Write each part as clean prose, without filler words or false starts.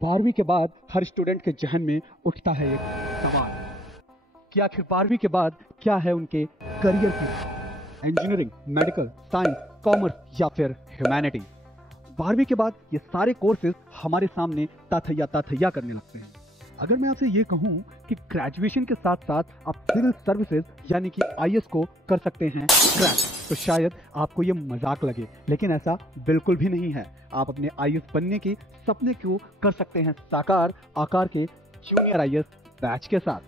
12वीं के बाद हर स्टूडेंट के जहन में उठता है एक सवाल कि आखिर 12वीं के बाद क्या है उनके करियर की। इंजीनियरिंग, मेडिकल, साइंस, कॉमर्स या फिर ह्यूमैनिटी। 12वीं के बाद ये सारे कोर्सेज हमारे सामने ताथैया करने लगते हैं। अगर मैं आपसे ये कहूँ कि ग्रेजुएशन के साथ साथ आप सिविल सर्विसेज यानी कि IAS को कर सकते हैं क्रैक, तो शायद आपको ये मजाक लगे, लेकिन ऐसा बिल्कुल भी नहीं है। आप अपने IAS बनने की सपने को कर सकते हैं साकार आकार के जूनियर IAS बैच के साथ।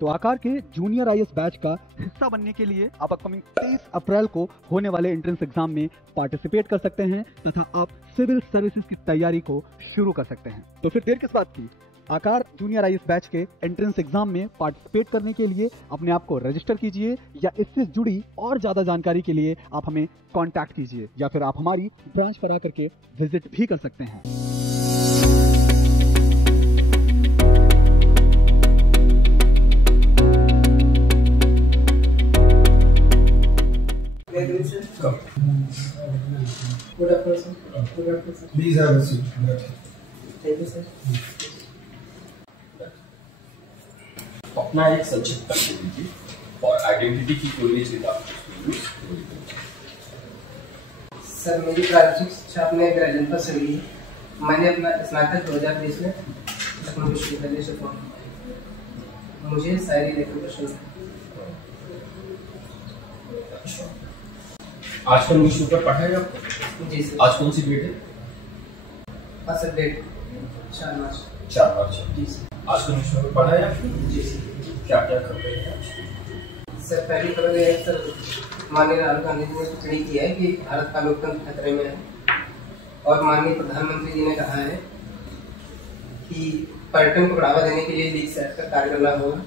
तो आकार के जूनियर IAS बैच का हिस्सा बनने के लिए आप अपकमिंग 23 अप्रैल को होने वाले एंट्रेंस एग्जाम में पार्टिसिपेट कर सकते हैं तथा आप सिविल सर्विसेज की तैयारी को शुरू कर सकते हैं। तो फिर देर किस बात की, आकार जूनियर IAS बैच के एंट्रेंस एग्जाम में पार्टिसिपेट करने के लिए अपने आप को रजिस्टर कीजिए, या इससे जुड़ी और ज्यादा जानकारी के लिए आप हमें कांटेक्ट कीजिए, या फिर आप हमारी ब्रांच पर आकर के विजिट भी कर सकते हैं। Good afternoon, sir. Good afternoon, sir. Please have a seat. Thank you, sir. अपना एक संक्षिप्त परिचय दीजिए और आइडेंटिटी की कोई किताब। सर, मेरी प्रारंभिक शिक्षा अपने ग्रेजुएशन से हुई है। मैंने अपना स्नातक 2020 में लखनऊ विश्वविद्यालय से किया। मुझे शायरी लिखना पसंद है। आज का न्यूज़ पेपर पढ़ा है आपको? जी सर। आज कौन सी डेट है? सर, डेट 4 मार्च। 4 मार्च। जी सर। आज का न्यूज़ पेपर पढ़ा है आपने? जी सर। क्या क्या खबरें हैं आज? सर, पहली खबर यह है सर, माननीय राहुल गांधी जी ने टिप्पणी की है कि भारत का लोकतंत्र खतरे में है, और माननीय प्रधानमंत्री जी ने कहा है कि पर्यटन को बढ़ावा देने के लिए लीग सेट कर कार्य करना होगा।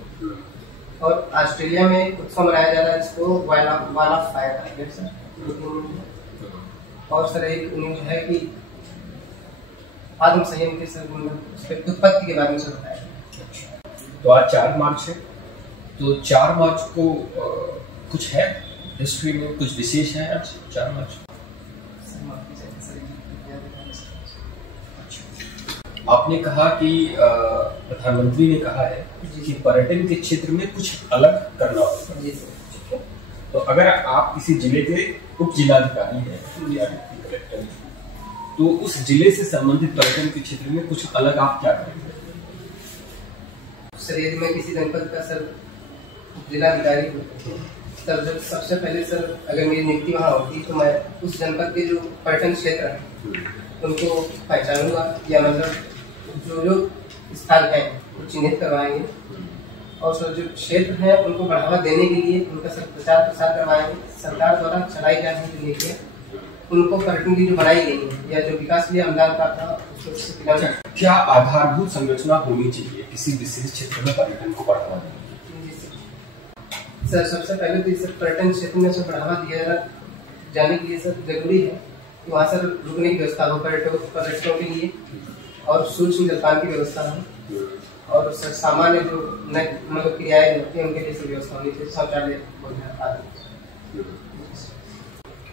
और ऑस्ट्रेलिया में उत्सव मनाया जा रहा है जिसको वॉल ऑफ फायर है सर। और सर, एक न्यूज है कि आत्म संयम के सर उत्पत्ति के बारे में सर बताया। तो आज 4 मार्च है, तो 4 मार्च को कुछ है हिस्ट्री में, कुछ विशेष है आज 4 मार्च? आपने कहा कि प्रधानमंत्री ने कहा है कि पर्यटन के क्षेत्र में कुछ अलग करना होगा। तो अगर आप किसी जिले के उप जिलाधिकारी हैं या कलेक्टर, तो उस जिले से संबंधित पर्यटन के क्षेत्र में कुछ अलग आप क्या करेंगे? सर, यदि मैं किसी जनपद का सर जिलाधिकारी हूँ, सर जब सबसे पहले सर अगर मेरी नियुक्ति वहाँ होती तो मैं उस जनपद के जो पर्यटन क्षेत्र हैं उनको पहचानूंगा, या मतलब जो स्थल हैं वो चिन्हित करवाएंगे, और सर जो क्षेत्र हैं उनको बढ़ावा देने के लिए उनका सर प्रचार प्रसार करवाएंगे। सरकार द्वारा चलाई जा रही नीतियाँ उनको पर्यटन की जो बनाई गई है या जो विकास के लिए अनुदान प्राप्त था उसको। क्या आधारभूत संरचना होनी चाहिए किसी विशेष क्षेत्र में पर्यटन को बढ़ावा देने? सर, सबसे पहले तो सर पर्यटन क्षेत्र में सर बढ़ावा दिया जाने के लिए सर जरूरी है कि वहाँ सर रुकने की व्यवस्था हो पर्यटकों के लिए, और सूक्ष्म जलपान की व्यवस्था हो, और सर सामान्य जो मतलब क्रियाएं होती है उनके लिए सर व्यवस्था होनी चाहिए, शौचालय आदि।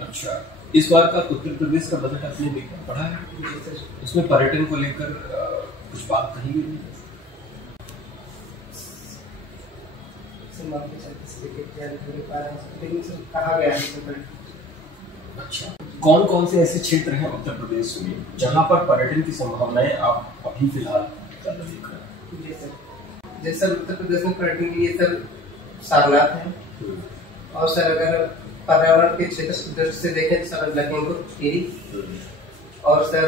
अच्छा, इस बार का उत्तर प्रदेश का बजट आपने देखा, पढ़ा है? उसमें पर्यटन को लेकर कुछ बात कही गई है? कहा गया है। अच्छा, कौन कौन से ऐसे क्षेत्र हैं उत्तर प्रदेश में जहां पर पर्यटन की संभावनाएं आप अभी फिलहाल ज्यादा देख रहे हैं? जी सर, जैसे उत्तर प्रदेश में पर्यटन के लिए सर सारनाथ है, और सर अगर पर्यावरण के क्षेत्र की दृष्टि से देखें तो सर लखीमपुर खीरी, और सर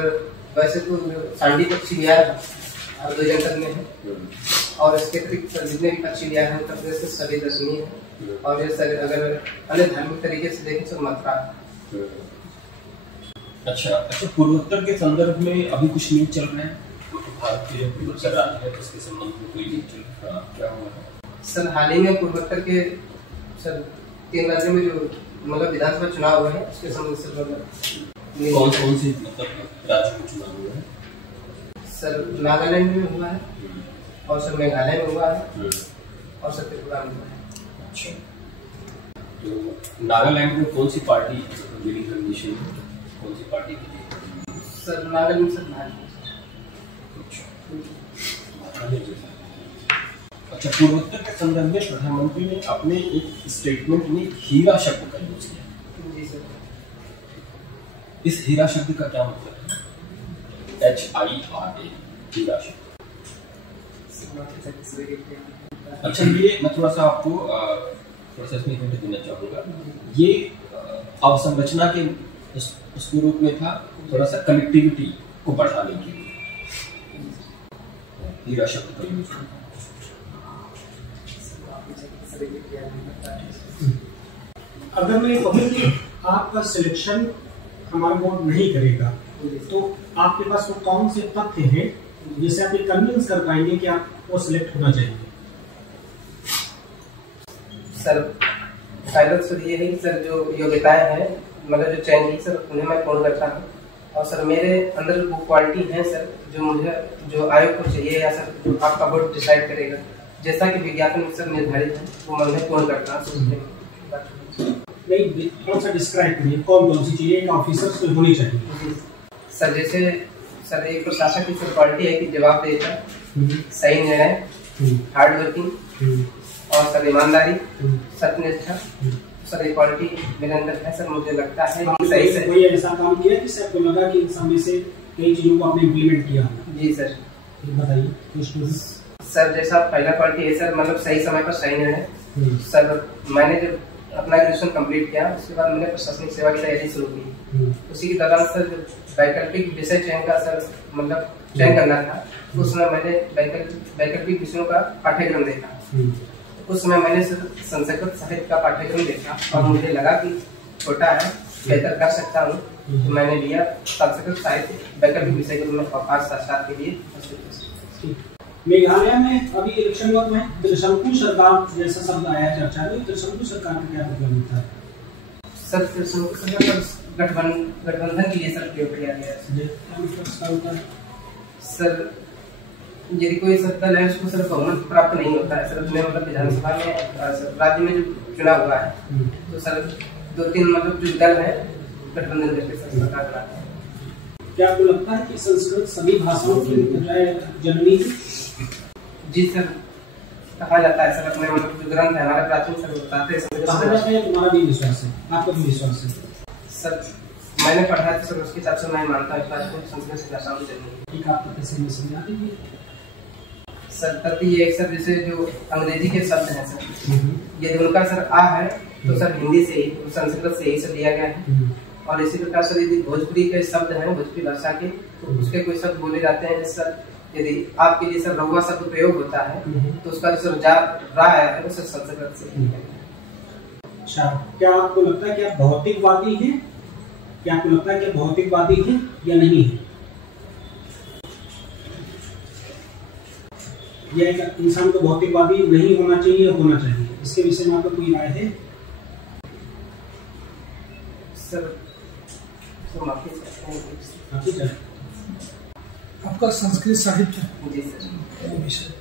वैसे तो सांडी पक्षी विहार हरदोई जनपद में है, और इसके अतिरिक्त सर जितने भी पक्षी विहार हैं उत्तर प्रदेश के सभी दर्शनीय है। और ये सर अगर अन्य धार्मिक तरीके से देखें तो मथुरा। अच्छा, पूर्वोत्तर के संदर्भ में अभी कुछ न्यूज चल रहे हैं? भारत के पूर्वोत्तर राज्य है, उसके संबंध में कोई न्यूज चल रहा है, क्या हुआ है? सर, हाल ही में पूर्वोत्तर के सर 3 राज्यों में जो मतलब विधानसभा चुनाव हुए हैं उसके संबंध से कौन से मतलब राज्यों में चुनाव हुआ है? सर, नागालैंड में हुआ है, और सर मेघालय में हुआ है, और सर त्रिपुरा में हुआ है। अच्छा, तो नागालैंड में कौन सी पार्टी विनिंग कंडीशन है? कौन सी पार्टी की? सर नागालैंड में सर भाजपा। अच्छा, पूर्वोत्तर के संदर्भ में प्रधानमंत्री ने अपने एक स्टेटमेंट में हीरा शब्द का यूज किया। जी सर। इस हीरा शब्द का क्या मतलब है? HIRA, हीरा शब्द। अच्छा, ये मैं थोड़ा सा आपको थोड़ा सा इसमें हिंट देना चाहूंगा। ये अवसंरचना के उसके रूप में था, थोड़ा सा कनेक्टिविटी को बढ़ाने के लिए हीरा शब्द का यूज किया। अगर मैं कहूँ कि आपका सिलेक्शन हमारा बोर्ड नहीं करेगा तो आपके पास वो कौन से तथ्य हैं जिससे आप ये कन्विंस कर पाएंगे कि आपको सिलेक्ट होना चाहिए? सर पहला तो ये है कि सर जो योग्यताएं हैं, मतलब जो चयन की सर, उन्हें मैं पूर्ण करता हूँ। और सर मेरे अंदर वो क्वालिटी है सर जो मुझे, जो आयोग को चाहिए या सर जो आपका बोर्ड डिसाइड करेगा, जैसा कि विज्ञापन में सर निर्धारित है, वो मैं उन्हें पूर्ण करता हूँ। नहीं, कौन सा डिस्क्राइब करिए, कौन सी चीजें एक ऑफिसर से होनी चाहिए? सर जैसे सर एक प्रशासक की सर क्वालिटी है कि जवाबदेहिता, सही निर्णय, हार्ड वर्किंग और सर ईमानदारी, सत्यनिष्ठा। सर ये क्वालिटी मेरे अंदर है सर। मुझे लगता है कि सही से कोई ऐसा काम किया कि सर को लगा कि इन सब में से कई चीजों को आपने इम्प्लीमेंट किया? जी सर। बताइए। सर जैसा पहला क्वालिटी है सर, मतलब सही समय पर सही निर्णय। सर मैंने जब अपना ग्रेजुएशन कंप्लीट किया, उसके बाद मैंने प्रशासनिक सेवा की तैयारी शुरू की। उसी के दौरान सर वैकल्पिक विषय चयन का सर मतलब चयन करना था, उस समय मैंने वैकल्पिक विषयों का पाठ्यक्रम देखा। उस समय मैंने सर संस्कृत साहित्य का पाठ्यक्रम देखा और मुझे लगा कि छोटा है, बेहतर कर सकता हूँ, तो मैंने लिया संस्कृत साहित्य वैकल्पिक विषय के रूप में अवकाश साक्षात के लिए। मेघालय में अभी इलेक्शन वक्त में त्रिशंकु सरकार जैसा शब्द आया चर्चा में, त्रिशंकु सरकार का क्या मतलब होता है? सर त्रिशंकु सरकार गठबंधन के लिए सर प्रयोग किया गया है। सर यदि कोई सर दल है उसको सर बहुमत प्राप्त नहीं होता है सर, उसमें मतलब विधानसभा में राज्य में जो चुनाव हुआ है, तो सर 2-3 मतलब जो दल है गठबंधन करके सर सरकार बनाते हैं। क्या आपको लगता है कि संस्कृत सभी भाषाओं की जननी? जी सर, कहा जाता है सर। अपने मतलब जो ग्रंथ है हमारे प्राचीन सर बताते हैं संस्कृत। तुम्हारा भी विश्वास है? आपका भी विश्वास है? सर मैंने पढ़ा है सर, उसके हिसाब से मैं मानता हूँ इस बात को, संस्कृत से भाषाओं की जननी। ठीक, आपको कैसे में समझा दीजिए सर। तथ्य ये एक सर, जैसे जो अंग्रेजी के शब्द हैं सर, यदि उनका सर आ है तो सर हिंदी से ही, संस्कृत से ही सर लिया गया है। और इसी प्रकार सर यदि भोजपुरी के शब्द हैं, भोजपुरी भाषा के, तो उसके कोई शब्द बोले जाते हैं जैसे सर यदि आपके लिए सर रहुआ शब्द प्रयोग होता है तो उसका जो सर रा है वो सर संस्कृत से। अच्छा, क्या आपको लगता है कि आप भौतिकवादी हैं? क्या आपको लगता है कि भौतिकवादी हैं या नहीं है? या एक इंसान को भौतिकवादी नहीं होना चाहिए या होना चाहिए, इसके विषय में आपका कोई राय है? सर आपका संस्कृत साहित्य विषय,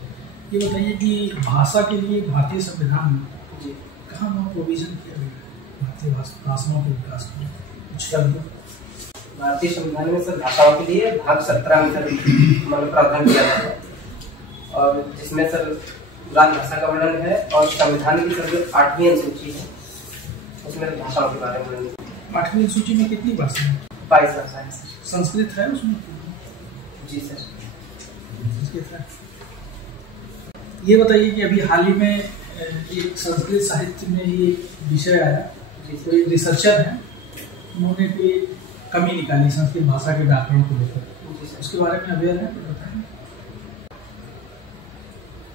ये बताइए कि भाषा के लिए भारतीय संविधान में कहाँ प्रोविजन किया गया है भारतीय भाषाओं के विकास के लिए? कुछ भारतीय संविधान में सर भाषाओं के लिए भाग 17 में सर मतलब प्रावधान किया गया है, और जिसमें सर राजभाषा का वर्णन है, और संविधान की सर जो 8वीं अनुसूची है उसमें भाषाओं के बारे में वर्णन है। 8वीं अनुसूची में कितनी भाषा है? 22 भाषा है। संस्कृत है उसमें? जी सर, संस्कृत है। ये बताइए कि अभी हाल ही में एक संस्कृत साहित्य में ये विषय आया, कोई रिसर्चर है, उन्होंने कोई कमी निकाली संस्कृत भाषा के व्याकरण को लेकर, उसके बारे में अवेयर है तो बताएं।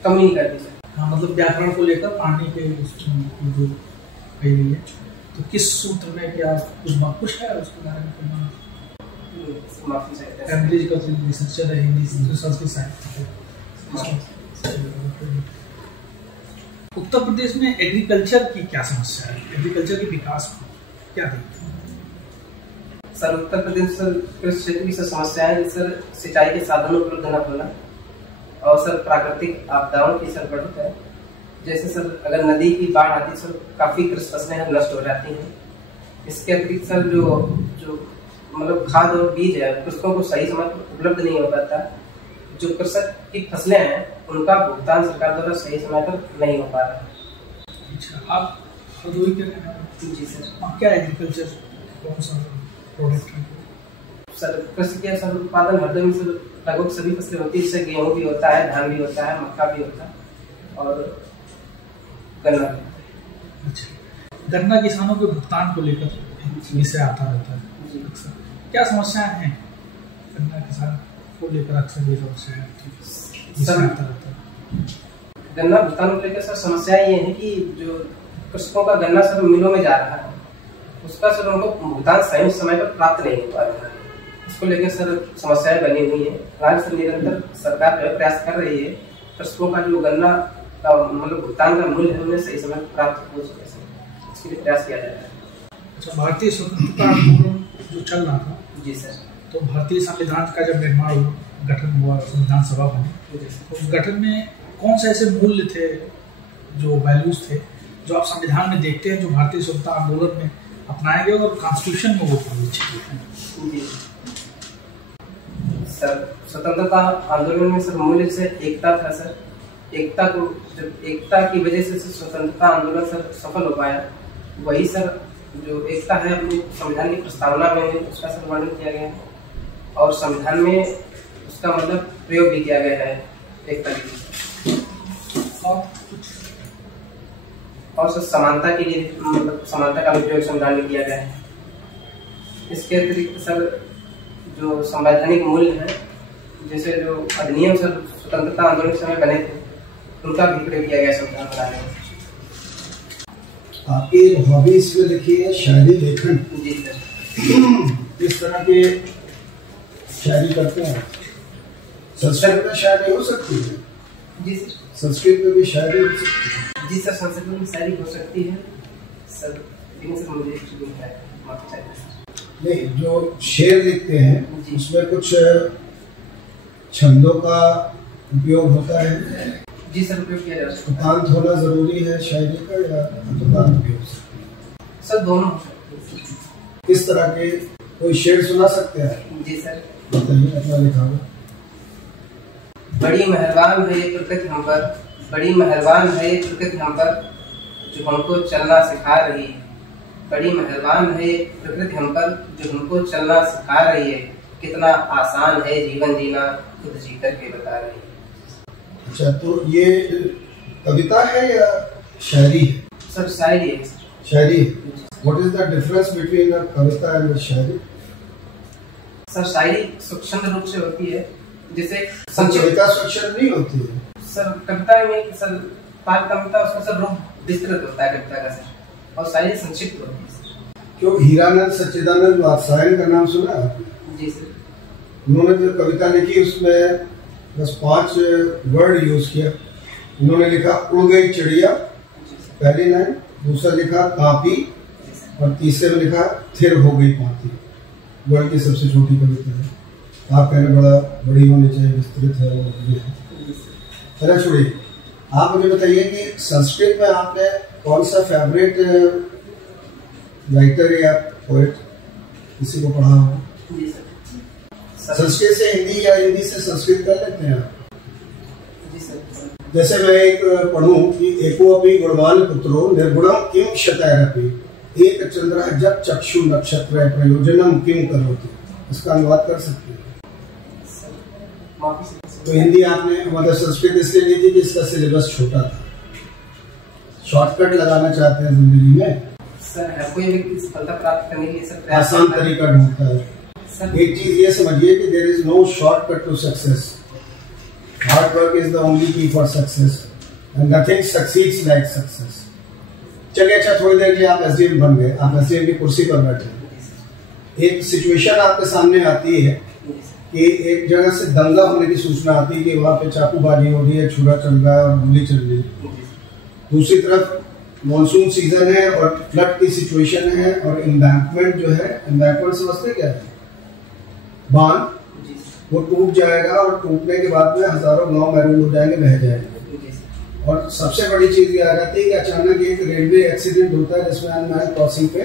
कमी निकाली सर? हाँ, मतलब व्याकरण को लेकर पानी के जो कही गई है, तो किस सूत्र में क्या कुछ है उसके बारे में? कैम्ब्रिज का रिसर्चर है हिंदी संस्कृत साहित्य। उत्तर प्रदेश में एग्रीकल्चर की क्या समस्या है? एग्रीकल्चर के विकास को क्या देखते हैं? सर उत्तर प्रदेश सर कृषि क्षेत्र की समस्या है, सर सिंचाई के साधनों उपलब्ध न होना, और सर प्राकृतिक आपदाओं की सर बढ़त है। जैसे सर अगर नदी की बाढ़ आती सर काफी कृषि फसलें नष्ट हो जाती हैं। इसके अतिरिक्त सर जो मतलब खाद और बीज है कृषकों को सही समय पर उपलब्ध नहीं हो पाता, जो कृषक की फसलें हैं उनका भुगतान सरकार द्वारा सही समय पर नहीं हो पा रहा है। अच्छा, आप हरदोई के रहने वाले? जी सर। आप क्या एग्रीकल्चर कौन सा प्रोडक्ट है? सर कृषि के सर उत्पादन हरदोई में सर लगभग सभी फसलें होती है, जैसे गेहूँ भी होता है, धान भी होता है, मक्का भी होता है और गन्ना भी। अच्छा, गन्ना किसानों के भुगतान को लेकर विषय आता रहता है अक्सर, क्या समस्याएं हैं गन्ना किसान को लेकर? अक्सर ये समस्याएं आता रहता है। गन्ना भुगतान को लेकर सर समस्या ये है कि जो कृषकों का गन्ना सर मिलों में जा रहा है उसका सर उनको भुगतान सही समय पर प्राप्त नहीं हो पा रहा है। इसको लेकर सर समस्याएं बनी हुई है। राज्य से निरंतर सरकार जो प्रयास कर रही है कृषकों का जो गन्ना का मतलब भुगतान का मूल्य है उन्हें सही समय पर प्राप्त हो सके, इसके लिए प्रयास किया जा रहा है। अच्छा, भारतीय स्वतंत्रता आंदोलन जो चल रहा था, जी सर, तो भारतीय संविधान का जब निर्माण हुआ, गठन हुआ, संविधान सभा बनी, तो उस गठन में कौन से ऐसे मूल्य थे, जो वैल्यूज थे, जो आप संविधान में देखते हैं जो भारतीय स्वतंत्रता आंदोलन में अपनाए गए और कॉन्स्टिट्यूशन में वो जी सर। स्वतंत्रता आंदोलन में सर मूल्य से एकता था सर। एकता को जब एकता की वजह से स्वतंत्रता आंदोलन सर सफल हो पाया, वही सर जो एकता है अपनी संविधान की प्रस्तावना में उसका सर वर्णन किया गया है और संविधान में उसका मतलब प्रयोग भी किया गया है एकता की। और सर समानता के लिए मतलब समानता का भी प्रयोग संविधान में किया गया है। इसके अतिरिक्त सर जो संवैधानिक मूल्य है, जैसे जो अधिनियम सर स्वतंत्रता आंदोलन के समय बने थे उनका भी प्रयोग किया गया संविधान बनाने में। आपकी हॉबीज में लिखी है शायरी लेखन। जी सर। किस तरह के शायरी करते हैं? संस्कृत में शायरी हो सकती है? जी सर। संस्कृत में भी शायरी हो सकती है? जी सर, संस्कृत में शायरी हो सकती है सर, लेकिन सर मुझे माफी चाहिए सर। नहीं, जो शेर लिखते हैं उसमें कुछ छंदों का उपयोग होता है? जी सर, उपयोग किया जा सकता है। तुकांत होना जरूरी है शायरी का या तुकांत भी हो सकती है? सर दोनों हो सकते हैं। किस तरह के कोई शेर सुना सकते हैं? जी सर। बताइए अपना लिखा हुआ। बड़ी मेहरबान है ये प्रकृति हम पर, बड़ी मेहरबान है ये प्रकृति हम पर, जो हमको चलना सिखा रही है। बड़ी मेहरबान है ये प्रकृति हम पर, जो हमको चलना सिखा रही है। कितना आसान है जीवन जीना, खुद जी करके बता रही है। अच्छा, तो ये कविता है या शायरी है? सर शायरी है। शायरी है। What is the difference between a kavita and shayari? Sir शायरी सूक्ष्म रूप से होती है, जैसे कविता सूक्ष्म नहीं होती है सर। कविता में सर पाठ कविता उसका सर रूप विस्तृत होता है कविता का सर, और शायरी संक्षिप्त होती है सर। क्यों हीरानंद सच्चिदानंद वात्सायन का नाम सुना आपने? जी सर। उन्होंने जो कविता लिखी उसमें बस 5 वर्ड यूज किया। उन्होंने लिखा उड़ गई चिड़िया, पहली लाइन। दूसरा लिखा कापी, और तीसरे में लिखा थिर हो गई पाती। वर्ल्ड की सबसे छोटी कविता है। आप कहने बड़ा बड़ी होनी चाहिए, विस्तृत है वो ये है। चलो छोड़िए, आप मुझे बताइए कि संस्कृत में आपने कौन सा फेवरेट राइटर या पोएट किसी को पढ़ा हो? जी सर। संस्कृत से हिंदी या हिंदी से संस्कृत कर लेते हैं आप? जी सर। जैसे मैं एक पढ़ूं कि एको अपि गुणवान पुत्रो निर्गुणम किम शतैरपि एक चंद्र जब चक्षु नक्षत्र प्रयोजनम किम करोति। इसका अनुवाद कर सकते हैं? तो हिंदी आपने मतलब संस्कृत इसलिए ली थी कि इसका सिलेबस छोटा था। शॉर्टकट लगाना चाहते हैं जिंदगी में सर। हर कोई व्यक्ति सफलता प्राप्त करने के लिए सर प्रयास आसान तरीका ढूंढता है। सर एक चीज ये समझिए कि there is no shortcut to success. Hard work is the only key for success and nothing succeeds like success. चलिए, अच्छा थोड़ी देर के लिए आप एसडीएम बन गए, आप एसडीएम की कुर्सी पर बैठे। एक सिचुएशन आपके सामने आती है कि एक जगह से दंगा होने की सूचना आती है कि वहां पे चाकूबाजी हो रही है, छुरा चल रहा है और गोली चल रही है। दूसरी तरफ मॉनसून सीजन है और फ्लड की सिचुएशन है और एम्बैंकमेंट जो है, एम्बैंकमेंट समझते क्या है? बांध, वो टूट जाएगा और टूटने के बाद में हजारों गांव महरूम हो जाएंगे, बह जाएंगे। और सबसे बड़ी चीज ये आ जाती है कि अचानक एक रेलवे एक्सीडेंट होता है जिसमें अनमैन क्रॉसिंग पे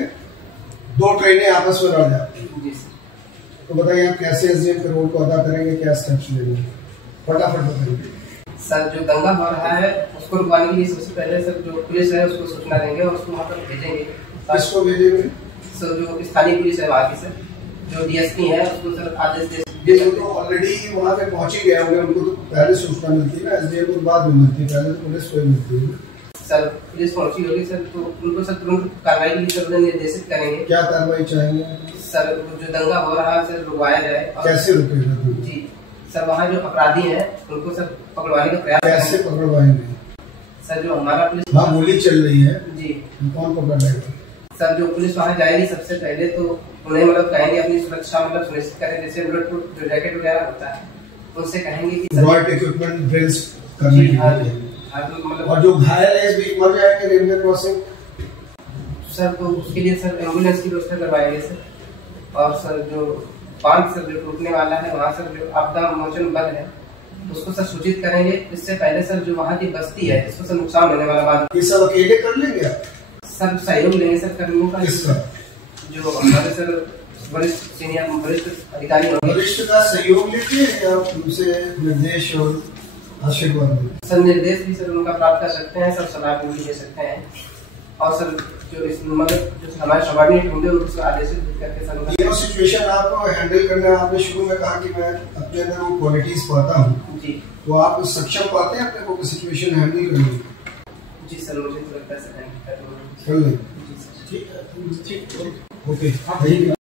2 ट्रेनें आपस में लड़ जाती हैं। तो बताइए आप कैसे एसडीएम के रोल को अदा करेंगे, क्या स्टेप्स लेंगे? फटाफट बताइए। सर जो दंगा हो रहा है उसको रुकवाने के लिए सबसे पहले सर जो पुलिस है उसको सूचना देंगे और उसको वहाँ पर भेजेंगे। किसको भेजेंगे? सर जो स्थानीय पुलिस है वहाँ की सर, जो डीएसपी है उसको सर आदेश दे। ये तो ऑलरेडी वहाँ पे पहुँच ही गए होंगे, उनको तो पहले सूचना मिलती है ना, एसडीएम को बाद में मिलती है, पहले तो पुलिस को ही मिलती है। सर पुलिस पहुंची होगी सर, तो उनको सर तुरंत कार्रवाई के लिए सर उन्हें निर्देशित करेंगे। क्या कार्रवाई चाहेंगे? सर जो दंगा हो रहा है सर रुकवाया जाए। कैसे रुकेगा? जी सर वहाँ जो अपराधी हैं उनको सर पकड़वाने का प्रयास कैसे पकड़वाएंगे? सर जो हमारा पुलिस हाँ गोली चल रही है जी, कौन पकड़ेगा? सर जो पुलिस वहाँ जाएगी सबसे पहले तो उन्हें मतलब कहेंगे अपनी सुरक्षा मतलब सुनिश्चित करें, जैसे बुलेट प्रूफ जो जैकेट वगैरह होता है उनसे कहेंगे कि रॉड इक्विपमेंट ड्रिल्स करने के लिए। मतलब और जो घायल है इस बीच मर जाएंगे रेलवे क्रॉसिंग सर, तो उसके लिए सर एम्बुलेंस की व्यवस्था करवाएंगे सर। और सर जो बांध सर जो टूटने वाला है वहाँ सर जो आपदा मोचन बल है उसको सर सूचित करेंगे। इससे पहले सर जो वहाँ की बस्ती है इसको सर नुकसान होने वाला बात। ये सब अकेले कर लेंगे आप? सब सहयोग लेंगे सर कर्मियों का। किसका? जो हमारे सर वरिष्ठ सीनियर वरिष्ठ अधिकारी होंगे। वरिष्ठ का सहयोग लेके या उनसे निर्देश और आशीर्वाद लेंगे? सर निर्देश भी सर उनका प्राप्त कर सकते हैं, सब सलाह भी दे सकते हैं। और सर जो इस मतलब जो हमारे सबॉर्डिनेट होंगे उनको आदेशित करके सर ये सिचुएशन आपको हैंडल करना। आपने शुरू में कहा कि मैं अपने अंदर वो क्वालिटीज पाता हूँ जी, तो आप सक्षम पाते हैं अपने को सिचुएशन हैंडल करने? जी सर मुझे तो लगता है सर कर लेंगे। ठीक है, ओके।